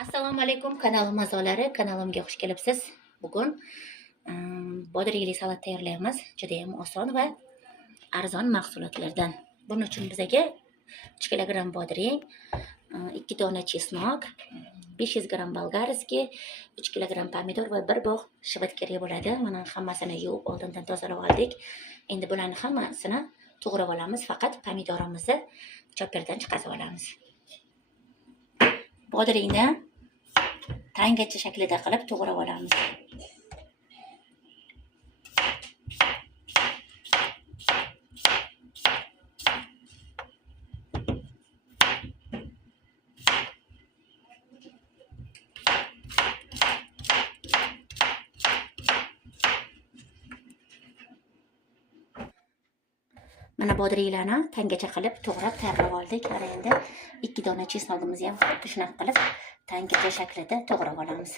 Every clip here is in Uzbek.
Assalomu alaykum kanalim a'zolari, kanalimga xush kelibsiz. Bugun bodringli salat tayyorlaymiz. Juda ham oson va arzon mahsulotlardan. Buning uchun bizga 3 kg bodring, 2 dona chesnok, 500 g bolgarskiy, 3 kg pomidor va 1 bog' shivit kerak bo'ladi. Mana hammasini yuvib oldindan tozalab oldik. Endi bularni hammasini to'g'rab olamiz. Faqat pomidorimizni chopperdan chiqarib olamiz. Bodringni tangacha shaklida qilib to'g'rab olamiz. Mana bodringlarni tangacha qilib to'g'rab tayyorlab oldik. Mana endi 2 dona chesnogimizni ham xuddi shunaqa qilib tangacha shaklida to'g'rab olamiz.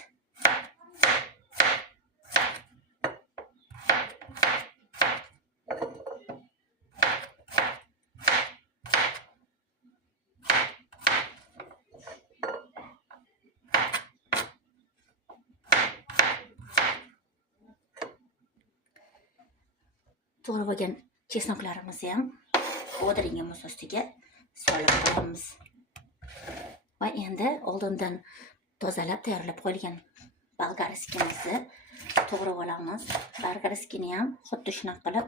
To'g'rab olgan chesnoklarimizni ham bodringimiz ustiga solib qo'yamiz. Va endi oldindan tozalab tayyorlab qo'yilgan bolgarskiyimizni to'g'rab olamiz. Bolgarskiyni ham xuddi shunaqa qilib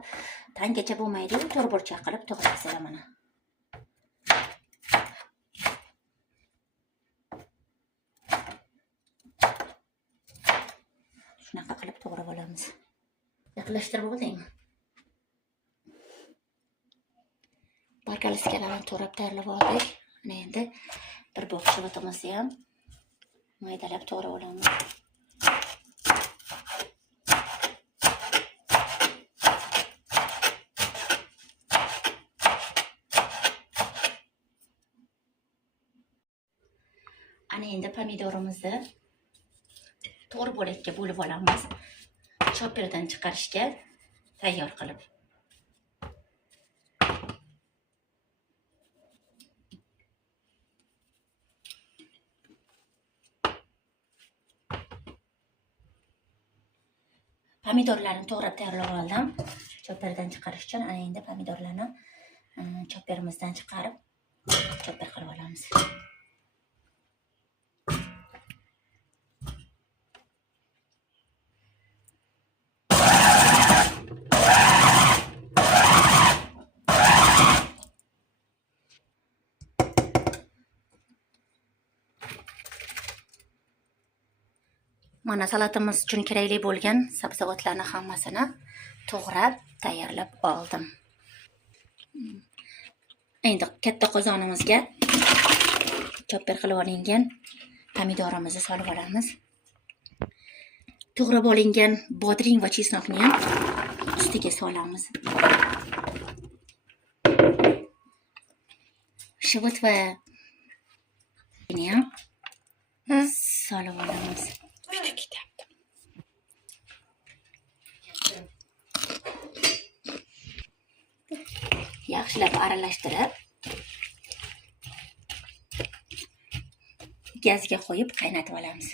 tangacha bo'lmaydi, to'rtburchak qilib to'g'raysiz mana. Shunaqa qilib to'g'rab olamiz. Yaqinlashtirib oldingmi? Bolgarskiyalarni to'g'rab tayyorlab oldik. Mana endi bir bog' shivitimizni ham maydalab to'g'rab olamiz. Ana endi pomidorimizni to'g'ri bo'lakka bo'lib olamiz. Chopperdan chiqarishga tayyor qilib. Pomidorlarni to'g'rab tayyorlab oldim. Chopperdan chiqarish uchun ana endi pomidorlarni chopperimizdan chiqarib chopper qilib olamiz. Mana salatimiz uchun kerakli bo'lgan sabzavotlarni hammasini to'g'rab tayyorlab oldim. Endi katta qozonimizga chopper qilib olingan pomidorimizni solib olamiz. To'g'rab olingan bodring va chesnokni ham ustiga solamiz. Shivit va ham solib olamiz. Yaxshilab aralashtirib gazga qo'yib qaynatib olamiz.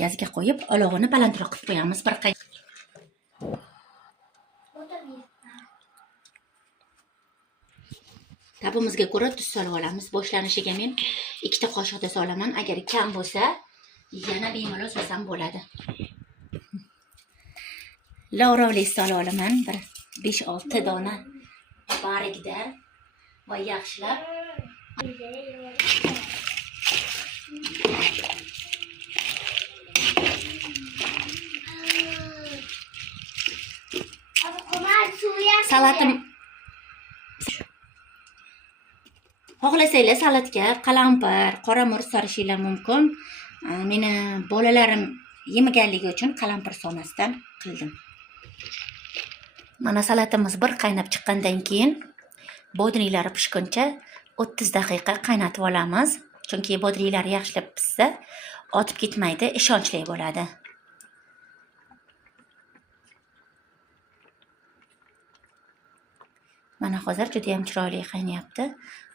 Gazga qo'yib olovini balandroq qilib qo'yamiz. Bir tabimizga ko'ra tuz solib olamiz. Boshlanishiga men 2 ta qoshiqda solaman. Agar kam bo'lsa, yana bemalol solsam bo'ladi. Laurovli solib olaman. Bir 5-6 dona bargda va yaxshilab salatim xohlasanglar salatga qalampir, qora murch solishinglar mumkin. Meni bolalarim yemaganligi uchun qalampir solmasdan qildim. Mana salatimiz bir qaynab chiqqandan keyin bodringlari pishguncha 30 daqiqa qaynatib olamiz. Chunki bodringlari yaxshilab pishsa, otib ketmaydi, ishonchli bo'ladi. Mana hozir juda ham chiroyli qaynayapti.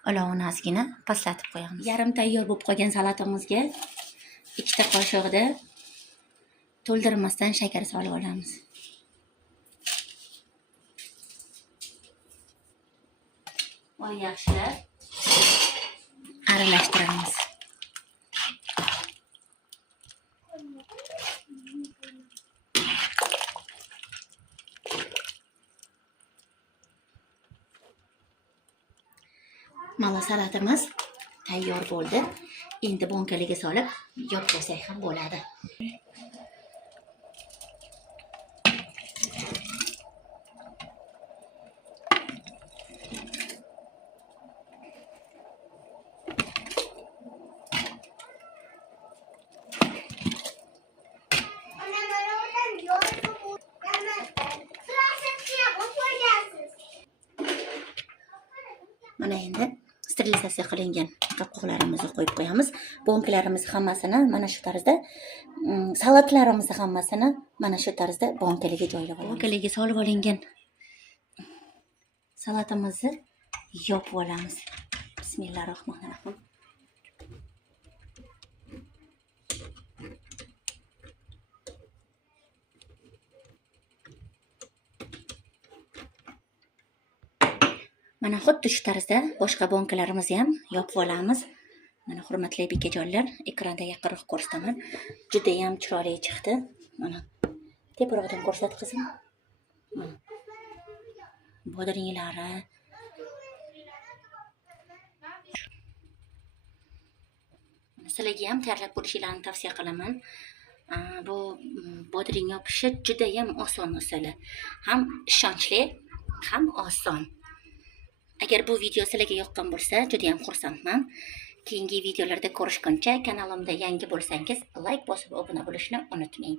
Olovni ozgina pastlatib qo'yamiz. Yarim tayyor bo'lib qolgan salatamizga 2 ta qoshiqda to'ldirmasdan shakar solib olamiz. Voy yaxshilab aralashtiramiz. Mana salatamiz tayyor bo'ldi. Endi bonkaliga solib yopib qo'ysak ham bo'ladi. Mana endi sterilizatsiya qilingan qopqoqlarimizni qo'yib qo'yamiz. Bonkalarimiz hammasini mana shu tarzda, salatlarimizni hammasini mana shu tarzda bonkaliga joylab olamiz. Bonkaliga solib olingan salatamizni yopib olamiz. Bismillahirrohmanirrohim. Mana xuddi shu tarzda boshqa bonkalarimizni ham yopib olamiz. Mana hurmatli bekajonlar, ekranda yaqinroq ko'rsataman. Juda ham chiroyli chiqdi. Mana teparoqdan ko'rsat qizim. Bodringlari. Sizlarga ham tayyorlab ko'rishingizni tavsiya qilaman. Bu bodring yopishi juda ham oson usuli. Ham ishonchli, ham oson. Agar bu video sizlarga yoqqan bo'lsa, juda ham xursandman. Keyingi videolarda ko'rishguncha kanalimda yangi bo'lsangiz, like bosib obuna bo'lishni unutmang.